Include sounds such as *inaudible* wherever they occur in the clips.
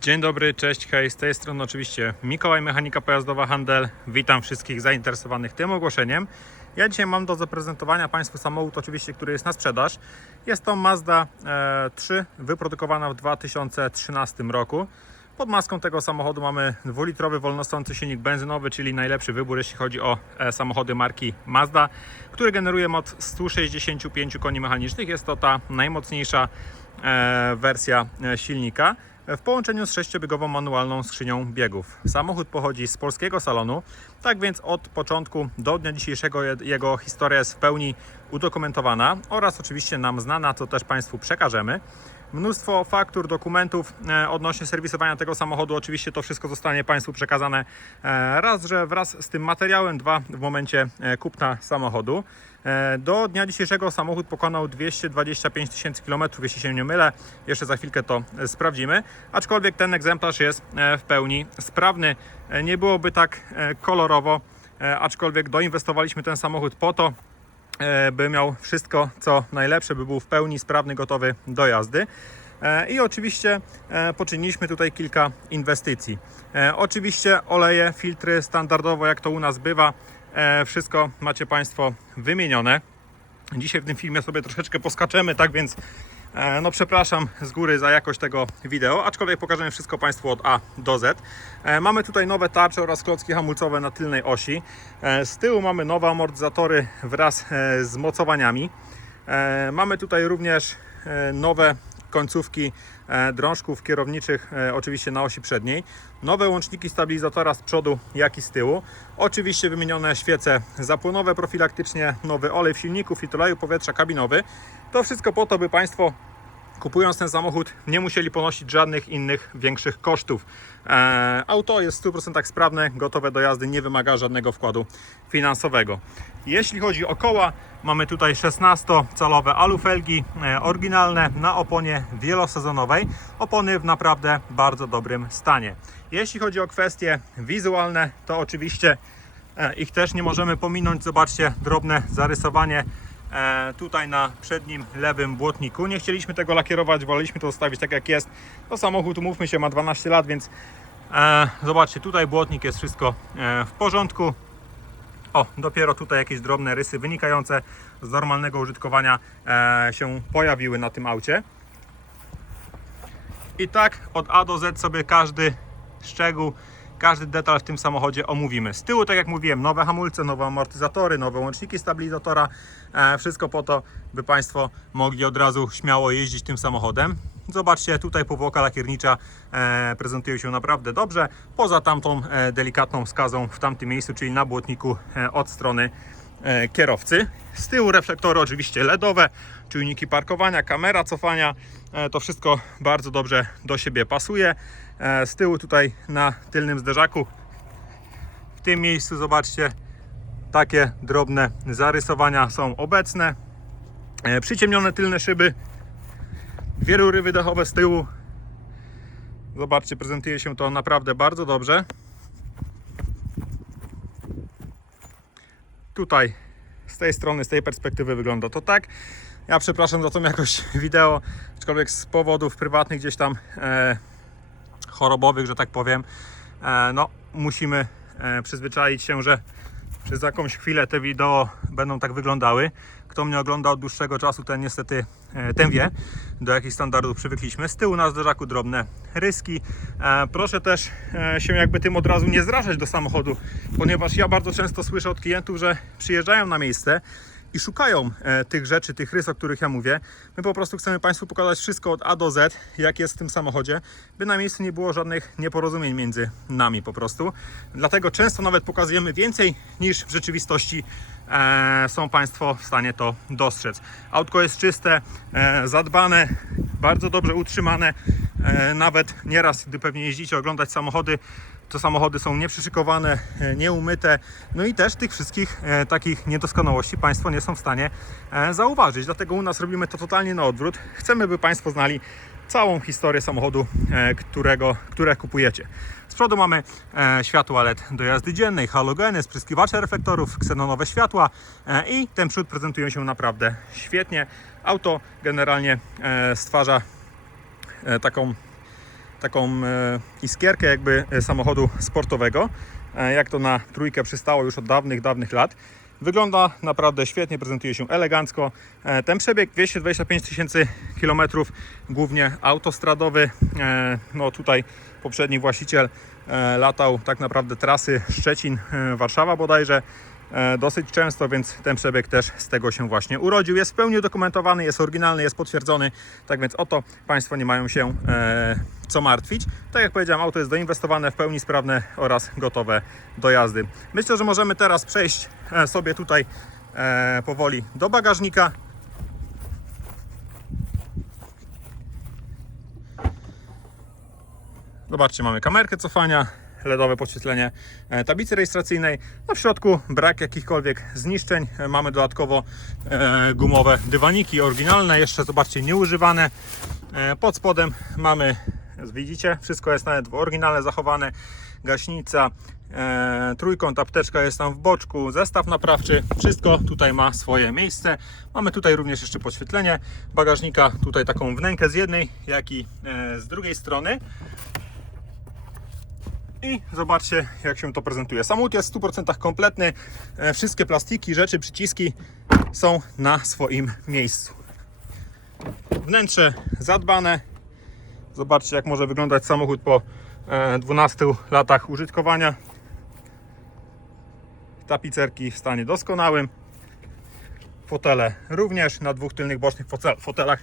Dzień dobry, cześć, hej, z tej strony oczywiście Mikołaj Mechanika Pojazdowa Handel. Witam wszystkich zainteresowanych tym ogłoszeniem. Ja dzisiaj mam do zaprezentowania Państwu samochód oczywiście, który jest na sprzedaż. Jest to Mazda e, 3, wyprodukowana w 2013 roku. Pod maską tego samochodu mamy dwulitrowy wolnostący silnik benzynowy, czyli najlepszy wybór, jeśli chodzi o e, samochody marki Mazda, który generuje moc 165 koni mechanicznych. Jest to ta najmocniejsza e, wersja e, silnika w połączeniu z sześciobiegową manualną skrzynią biegów. Samochód pochodzi z polskiego salonu, tak więc od początku do dnia dzisiejszego je- jego historia jest w pełni udokumentowana oraz oczywiście nam znana, co też Państwu przekażemy. Mnóstwo faktur, dokumentów e, odnośnie serwisowania tego samochodu. Oczywiście to wszystko zostanie Państwu przekazane e, raz, że wraz z tym materiałem, dwa w momencie e, kupna samochodu. Do dnia dzisiejszego samochód pokonał 225 tysięcy kilometrów, jeśli się nie mylę. Jeszcze za chwilkę to sprawdzimy. Aczkolwiek ten egzemplarz jest w pełni sprawny. Nie byłoby tak kolorowo, aczkolwiek doinwestowaliśmy ten samochód po to, by miał wszystko co najlepsze, by był w pełni sprawny, gotowy do jazdy. E, I oczywiście e, poczyniliśmy tutaj kilka inwestycji. E, Oczywiście oleje, filtry standardowo, jak to u nas bywa, e, wszystko macie Państwo wymienione. Dzisiaj w tym filmie sobie troszeczkę poskaczemy, tak więc e, no przepraszam z góry za jakość tego wideo, aczkolwiek pokażemy wszystko Państwu od A do Z. E, Mamy tutaj nowe tarcze oraz klocki hamulcowe na tylnej osi. E, Z tyłu mamy nowe amortyzatory wraz e, z mocowaniami. E, Mamy tutaj również e, nowe końcówki e, drążków kierowniczych, e, oczywiście na osi przedniej. Nowe łączniki stabilizatora z przodu, jak i z tyłu. Oczywiście wymienione świece zapłonowe profilaktycznie, nowy olej w silniku, filtroleju powietrza kabinowy. To wszystko po to, by Państwo kupując ten samochód nie musieli ponosić żadnych innych większych kosztów. E, auto jest w 100% sprawne, gotowe do jazdy, nie wymaga żadnego wkładu finansowego. Jeśli chodzi o koła, mamy tutaj 16-calowe alufelgi e, oryginalne na oponie wielosezonowej. Opony w naprawdę bardzo dobrym stanie. Jeśli chodzi o kwestie wizualne, to oczywiście E, Ich też nie możemy pominąć. Zobaczcie, drobne zarysowanie tutaj na przednim lewym błotniku. Nie chcieliśmy tego lakierować, woleliśmy to zostawić tak jak jest. To samochód, umówmy się, ma 12 lat, więc e, zobaczcie, tutaj błotnik jest wszystko e, w porządku. O, dopiero tutaj jakieś drobne rysy wynikające z normalnego użytkowania e, się pojawiły na tym aucie. I tak od A do Z sobie każdy szczegół, każdy detal w tym samochodzie omówimy. Z tyłu, tak jak mówiłem, nowe hamulce, nowe amortyzatory, nowe łączniki stabilizatora. E, wszystko po to, by Państwo mogli od razu śmiało jeździć tym samochodem. Zobaczcie, tutaj powłoka lakiernicza e, prezentuje się naprawdę dobrze. Poza tamtą e, delikatną skazą w tamtym miejscu, czyli na błotniku od strony kierowcy. Z tyłu reflektory oczywiście LEDowe, czujniki parkowania, kamera cofania. To wszystko bardzo dobrze do siebie pasuje. E, Z tyłu tutaj na tylnym zderzaku w tym miejscu zobaczcie takie drobne zarysowania są obecne. E, Przyciemnione tylne szyby, dwie rury wydechowe z tyłu. Zobaczcie, prezentuje się to naprawdę bardzo dobrze. tutaj z tej strony, z tej perspektywy wygląda to tak. Ja przepraszam za tą jakość *laughs* wideo, aczkolwiek z powodów prywatnych gdzieś tam e, chorobowych, że tak powiem, e, no musimy e, przyzwyczaić się, że przez jakąś chwilę te wideo będą tak wyglądały. Kto mnie ogląda od dłuższego czasu, ten niestety e, ten wie, do jakich standardów przywykliśmy. Z tyłu na zderzaku drobne ryski. Proszę też się jakby tym od razu nie zrażać do samochodu, ponieważ ja bardzo często słyszę od klientów, że przyjeżdżają na miejsce i szukają e, tych rzeczy, tych rys, o których ja mówię. My po prostu chcemy Państwu pokazać wszystko od A do Z, jak jest w tym samochodzie, by na miejscu nie było żadnych nieporozumień między nami po prostu. Dlatego często nawet pokazujemy więcej niż w rzeczywistości e, są Państwo w stanie to dostrzec. Autko jest czyste, e, zadbane, bardzo dobrze utrzymane. Nawet nieraz, gdy pewnie jeździcie oglądać samochody, to samochody są nieprzyszykowane, e, nieumyte. No i też tych wszystkich e, takich niedoskonałości Państwo nie są w stanie e, zauważyć. Dlatego u nas robimy to totalnie na odwrót. Chcemy, by Państwo znali całą historię samochodu, którego, które kupujecie. Z przodu mamy światła LED do jazdy dziennej, halogeny, spryskiwacze reflektorów, ksenonowe światła i ten przód prezentują się naprawdę świetnie. Auto generalnie stwarza taką taką e, iskierkę jakby e, samochodu sportowego, e, jak to na trójkę przystało już od dawnych, dawnych lat. Wygląda naprawdę świetnie, prezentuje się elegancko. Ten przebieg 225 tysięcy kilometrów, głównie autostradowy. No tutaj poprzedni właściciel latał tak naprawdę trasy Szczecin-Warszawa bodajże dosyć często, więc ten przebieg też z tego się właśnie urodził. Jest w pełni udokumentowany, jest oryginalny, jest potwierdzony, tak więc o to Państwo nie mają się e, co martwić. Tak jak powiedziałem, auto jest doinwestowane, w pełni sprawne oraz gotowe do jazdy. Myślę, że możemy teraz przejść e, sobie tutaj e, powoli do bagażnika. Zobaczcie, mamy kamerkę cofania, LEDowe podświetlenie e, tablicy rejestracyjnej. No w środku brak jakichkolwiek zniszczeń. E, Mamy dodatkowo e, gumowe dywaniki oryginalne, jeszcze zobaczcie nieużywane. Pod spodem mamy, widzicie, wszystko jest nawet w oryginalne zachowane. Gaśnica, e, trójkąt, apteczka jest tam w boczku, zestaw naprawczy, wszystko tutaj ma swoje miejsce. Mamy tutaj również jeszcze podświetlenie bagażnika, tutaj taką wnękę z jednej, jak i e, z drugiej strony. I zobaczcie, jak się to prezentuje. Samochód jest w 100% kompletny. E, Wszystkie plastiki, rzeczy, przyciski są na swoim miejscu. Wnętrze zadbane. Zobaczcie, jak może wyglądać samochód po e, 12 latach użytkowania. Tapicerki w stanie doskonałym. Fotele również na dwóch tylnych bocznych fotelach.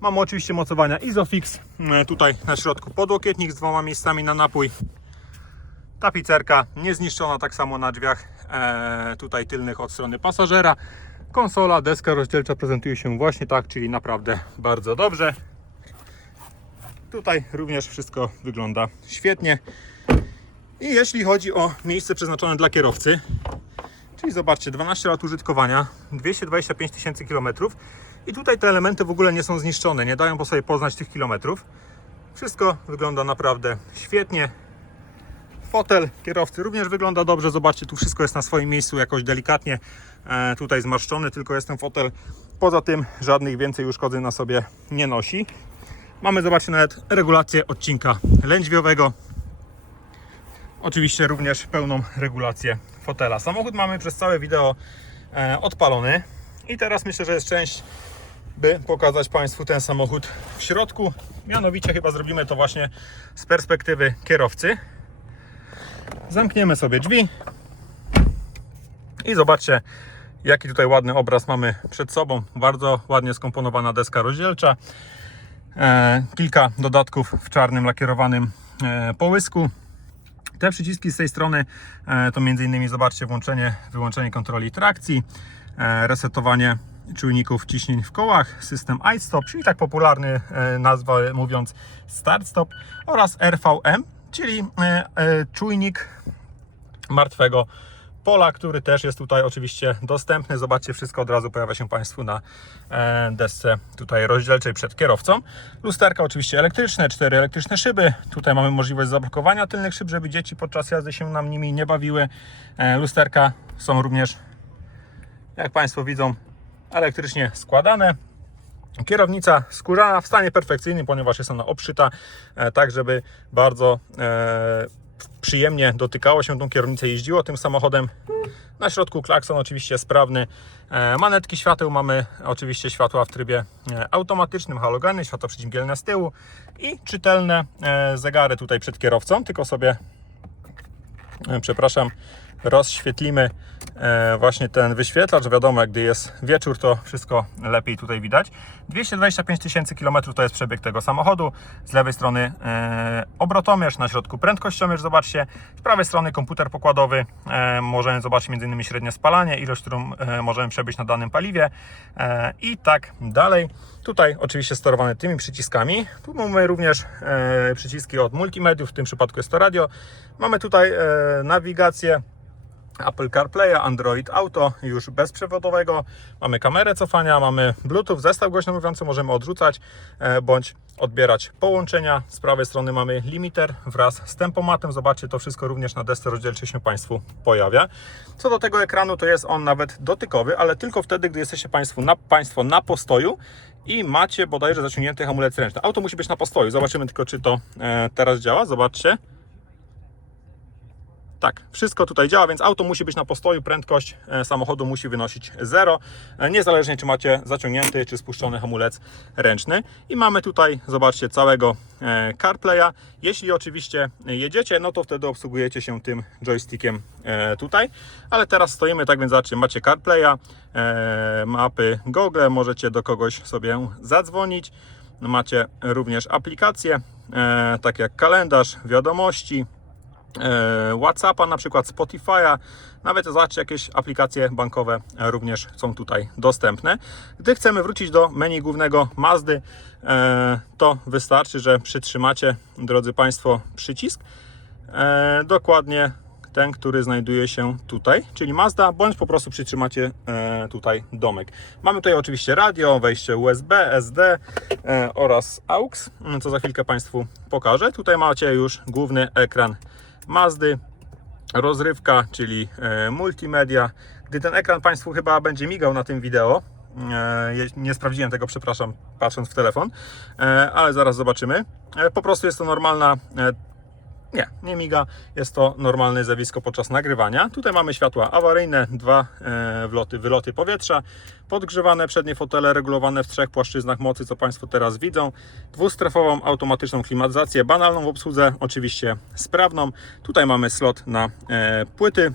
Mamy oczywiście mocowania Isofix. E, Tutaj na środku podłokietnik z dwoma miejscami na napój. Tapicerka niezniszczona tak samo na drzwiach e, tutaj tylnych od strony pasażera. Konsola, deska rozdzielcza prezentuje się właśnie tak, czyli naprawdę bardzo dobrze. Tutaj również wszystko wygląda świetnie. I jeśli chodzi o miejsce przeznaczone dla kierowcy, czyli zobaczcie, 12 lat użytkowania, 225 tysięcy kilometrów i tutaj te elementy w ogóle nie są zniszczone, nie dają po sobie poznać tych kilometrów. Wszystko wygląda naprawdę świetnie. Fotel kierowcy również wygląda dobrze. Zobaczcie, tu wszystko jest na swoim miejscu, jakoś delikatnie e, tutaj zmarszczony, tylko jest ten fotel. Poza tym żadnych więcej uszkodzeń na sobie nie nosi. Mamy, zobaczcie, nawet regulację odcinka lędźwiowego. Oczywiście również pełną regulację fotela. Samochód mamy przez całe wideo e, odpalony i teraz myślę, że jest część, by pokazać Państwu ten samochód w środku. Mianowicie chyba zrobimy to właśnie z perspektywy kierowcy. Zamkniemy sobie drzwi i zobaczcie, jaki tutaj ładny obraz mamy przed sobą. Bardzo ładnie skomponowana deska rozdzielcza. E, kilka dodatków w czarnym lakierowanym e, połysku. Te przyciski z tej strony e, to m.in. zobaczcie włączenie, wyłączenie kontroli trakcji, resetowanie czujników ciśnień w kołach, system iStop, czyli tak popularny nazwa mówiąc Start Stop oraz RVM, czyli e, e, czujnik martwego pola, który też jest tutaj oczywiście dostępny. Zobaczcie, wszystko od razu pojawia się Państwu na e, desce tutaj rozdzielczej przed kierowcą. Lusterka oczywiście elektryczne, cztery elektryczne szyby. Tutaj mamy możliwość zablokowania tylnych szyb, żeby dzieci podczas jazdy się nam nimi nie bawiły. Lusterka są również, jak Państwo widzą, elektrycznie składane. Kierownica skórzana w stanie perfekcyjnym, ponieważ jest ona obszyta, e, tak żeby bardzo e, przyjemnie dotykało się tą kierownicę, jeździło tym samochodem. Na środku klakson oczywiście sprawny. E, manetki świateł mamy oczywiście światła w trybie automatycznym, halogeny, światło przeciwmgielne z tyłu i czytelne zegary tutaj przed kierowcą, tylko sobie przepraszam, rozświetlimy e, właśnie ten wyświetlacz. Wiadomo, gdy jest wieczór, to wszystko lepiej tutaj widać. 225 tysięcy kilometrów to jest przebieg tego samochodu. Z lewej strony e, obrotomierz, na środku prędkościomierz, zobaczcie. Z prawej strony komputer pokładowy. E, możemy zobaczyć m.in. średnie spalanie, ilość, którą możemy przebyć na danym paliwie i tak dalej. Tutaj oczywiście sterowane tymi przyciskami. Tu mamy również przyciski od multimediów, w tym przypadku jest to radio. Mamy tutaj nawigację Apple CarPlaya, Android Auto, już bezprzewodowego. Mamy kamerę cofania, mamy Bluetooth, zestaw głośno mówiący, możemy odrzucać e, bądź odbierać połączenia. Z prawej strony mamy limiter wraz z tempomatem. Zobaczcie, to wszystko również na desce rozdzielczej się Państwu pojawia. Co do tego ekranu, to jest on nawet dotykowy, ale tylko wtedy, gdy jesteście Państwo na, państwo na postoju i macie bodajże zaciągnięty hamulec ręczny. Auto musi być na postoju. Zobaczymy tylko, czy to e, teraz działa. Zobaczcie. Tak, wszystko tutaj działa, więc auto musi być na postoju, prędkość e, samochodu musi wynosić 0, e, niezależnie czy macie zaciągnięty czy spuszczony hamulec ręczny. I mamy tutaj, zobaczcie, całego e, CarPlaya. Jeśli oczywiście jedziecie, no to wtedy obsługujecie się tym joystickiem tutaj, ale teraz stoimy, tak więc zobaczcie, macie CarPlaya, mapy Google, możecie do kogoś sobie zadzwonić. Macie również aplikacje, tak jak kalendarz, wiadomości, WhatsAppa, na przykład Spotify'a, nawet zobaczcie, jakieś aplikacje bankowe e, również są tutaj dostępne. Gdy chcemy wrócić do menu głównego Mazdy, e, to wystarczy, że przytrzymacie, drodzy Państwo, przycisk. E, dokładnie ten, który znajduje się tutaj, czyli Mazda, bądź po prostu przytrzymacie e, tutaj domek. Mamy tutaj oczywiście radio, wejście USB, SD e, oraz AUX, co za chwilkę Państwu pokażę. Tutaj macie już główny ekran Mazdy, rozrywka, czyli e, multimedia. Gdy ten ekran Państwu chyba będzie migał na tym wideo, e, nie sprawdziłem tego, przepraszam, patrząc w telefon, e, ale zaraz zobaczymy. Po prostu jest to normalna nie, nie miga. Jest to normalne zjawisko podczas nagrywania. Tutaj mamy światła awaryjne, dwa e, wloty, wyloty powietrza, podgrzewane przednie fotele regulowane w trzech płaszczyznach mocy, co Państwo teraz widzą. Dwustrefową automatyczną klimatyzację, banalną w obsłudze, oczywiście sprawną. Tutaj mamy slot na e, płyty,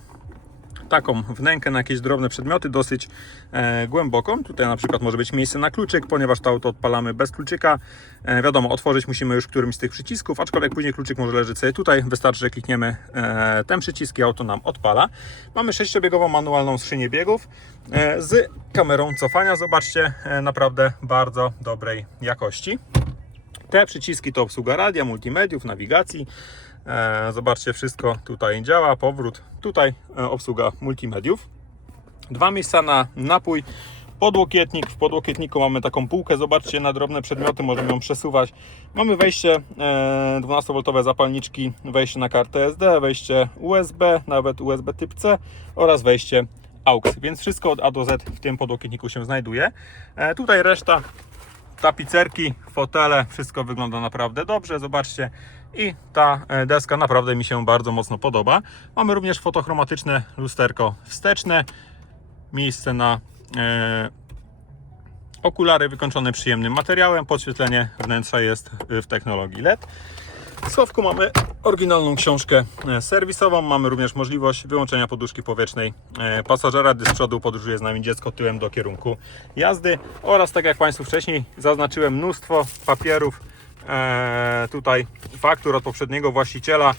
taką wnękę na jakieś drobne przedmioty, dosyć e, głęboką. Tutaj na przykład może być miejsce na kluczyk, ponieważ to auto odpalamy bez kluczyka. E, wiadomo, otworzyć musimy już którymś z tych przycisków, aczkolwiek później kluczyk może leżeć sobie tutaj. Wystarczy, że klikniemy e, ten przycisk i auto nam odpala. Mamy sześciobiegową manualną skrzynię biegów e, z kamerą cofania. Zobaczcie, e, naprawdę bardzo dobrej jakości. Te przyciski to obsługa radia, multimediów, nawigacji. E, zobaczcie, wszystko tutaj działa. Powrót, tutaj e, obsługa multimediów. Dwa miejsca na napój. Podłokietnik. W podłokietniku mamy taką półkę. Zobaczcie, na drobne przedmioty możemy ją przesuwać. Mamy wejście e, 12V zapalniczki, wejście na kartę SD, wejście USB, nawet USB typ C oraz wejście AUX. Więc wszystko od A do Z w tym podłokietniku się znajduje. E, tutaj reszta tapicerki, fotele, wszystko wygląda naprawdę dobrze, zobaczcie. I ta e, deska naprawdę mi się bardzo mocno podoba. Mamy również fotochromatyczne lusterko wsteczne, miejsce na e, okulary wykończone przyjemnym materiałem, podświetlenie wnętrza jest w technologii LED. W schowku mamy oryginalną książkę e, serwisową. Mamy również możliwość wyłączenia poduszki powietrznej e, pasażera, gdy z przodu podróżuje z nami dziecko tyłem do kierunku jazdy. Oraz tak jak Państwu wcześniej zaznaczyłem mnóstwo papierów tutaj faktur od poprzedniego właściciela.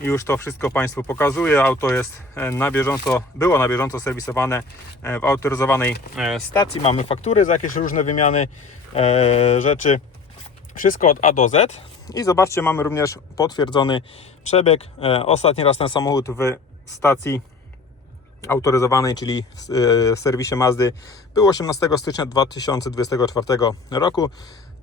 Już to wszystko Państwu pokazuję. Auto jest e, na bieżąco, było na bieżąco serwisowane e, w autoryzowanej e, stacji. Mamy faktury za jakieś różne wymiany e, rzeczy. Wszystko od A do Z. I zobaczcie, mamy również potwierdzony przebieg. E, Ostatni raz ten samochód w stacji autoryzowanej, czyli e, w serwisie Mazdy, był 18 stycznia 2024 roku.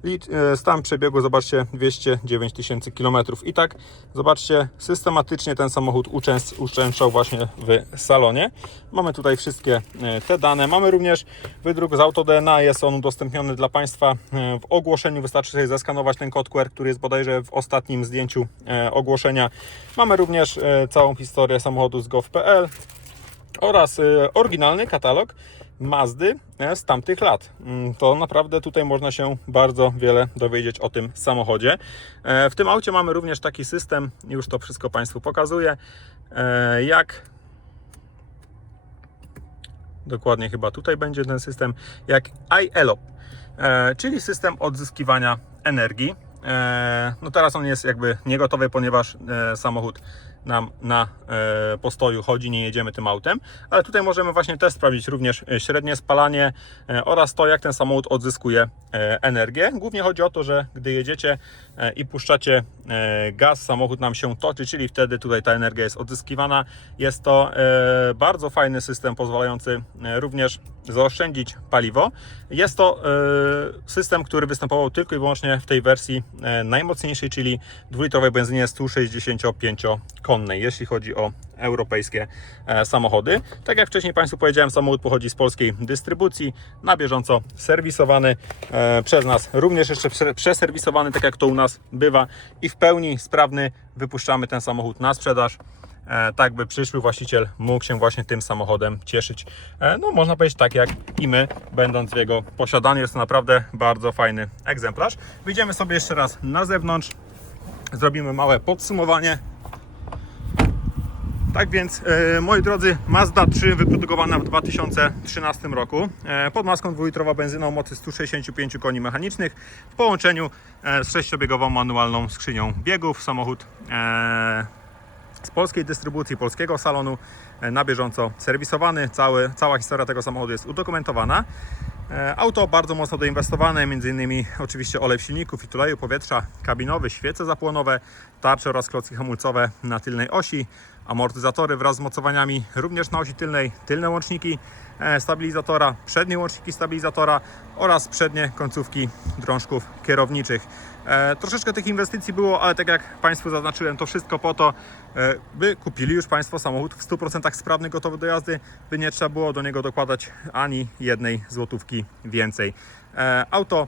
E, Stan przebiegu, zobaczcie, 209 tysięcy kilometrów. I tak, zobaczcie, systematycznie ten samochód uczęs- uczęszczał właśnie w salonie. Mamy tutaj wszystkie e, te dane. Mamy również wydruk z AutoDNA. Jest on udostępniony dla Państwa e, w ogłoszeniu. Wystarczy sobie zeskanować ten kod QR, który jest bodajże w ostatnim zdjęciu ogłoszenia. Mamy również całą historię samochodu z gov.pl oraz oryginalny katalog Mazdy z tamtych lat. Mm, To naprawdę tutaj można się bardzo wiele dowiedzieć o tym samochodzie. E, W tym aucie mamy również taki system, już to wszystko Państwu pokazuję, e, jak dokładnie chyba tutaj będzie ten system, jak iELOP, e, czyli system odzyskiwania energii. No teraz on jest jakby niegotowy, ponieważ samochód nam na e, postoju chodzi, nie jedziemy tym autem, ale tutaj możemy właśnie też sprawdzić również e, średnie spalanie e, oraz to, jak ten samochód odzyskuje energię. Głównie chodzi o to, że gdy jedziecie i puszczacie gaz, samochód nam się toczy, czyli wtedy tutaj ta energia jest odzyskiwana. Jest to bardzo fajny system pozwalający również zaoszczędzić paliwo. Jest to system, który występował tylko i wyłącznie w tej wersji najmocniejszej, czyli dwulitrowej benzynie 165-konnej, jeśli chodzi o europejskie e, samochody. Tak jak wcześniej Państwu powiedziałem, samochód pochodzi z polskiej dystrybucji, na bieżąco serwisowany e, przez nas, również jeszcze prze- przeserwisowany, tak jak to u nas bywa i w pełni sprawny. Wypuszczamy ten samochód na sprzedaż e, tak by przyszły właściciel mógł się właśnie tym samochodem cieszyć. No można powiedzieć tak jak i my, będąc w jego posiadaniu. Jest to naprawdę bardzo fajny egzemplarz. Wyjdziemy sobie jeszcze raz na zewnątrz, zrobimy małe podsumowanie. Tak więc, e, moi drodzy, Mazda 3 wyprodukowana w 2013 roku e, pod maską dwulitrowa benzyna o mocy 165 koni mechanicznych w połączeniu e, z sześciobiegową manualną skrzynią biegów. Samochód e, z polskiej dystrybucji, polskiego salonu, e, na bieżąco serwisowany. Cały, cała historia tego samochodu jest udokumentowana. E, Auto bardzo mocno doinwestowane, m.in. oczywiście olej w silniku, i tuleju powietrza, kabinowy, świece zapłonowe, tarcze oraz klocki hamulcowe na tylnej osi, amortyzatory wraz z mocowaniami również na osi tylnej, tylne łączniki e, stabilizatora, przednie łączniki stabilizatora oraz przednie końcówki drążków kierowniczych. E, troszeczkę tych inwestycji było, ale tak jak Państwu zaznaczyłem, to wszystko po to, e, by kupili już Państwo samochód w 100% sprawny, gotowy do jazdy, by nie trzeba było do niego dokładać ani jednej złotówki więcej. Auto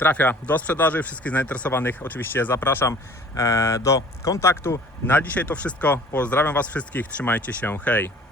trafia do sprzedaży. Wszystkich zainteresowanych oczywiście zapraszam e, do kontaktu. Na dzisiaj to wszystko. Pozdrawiam Was wszystkich. Trzymajcie się. Hej!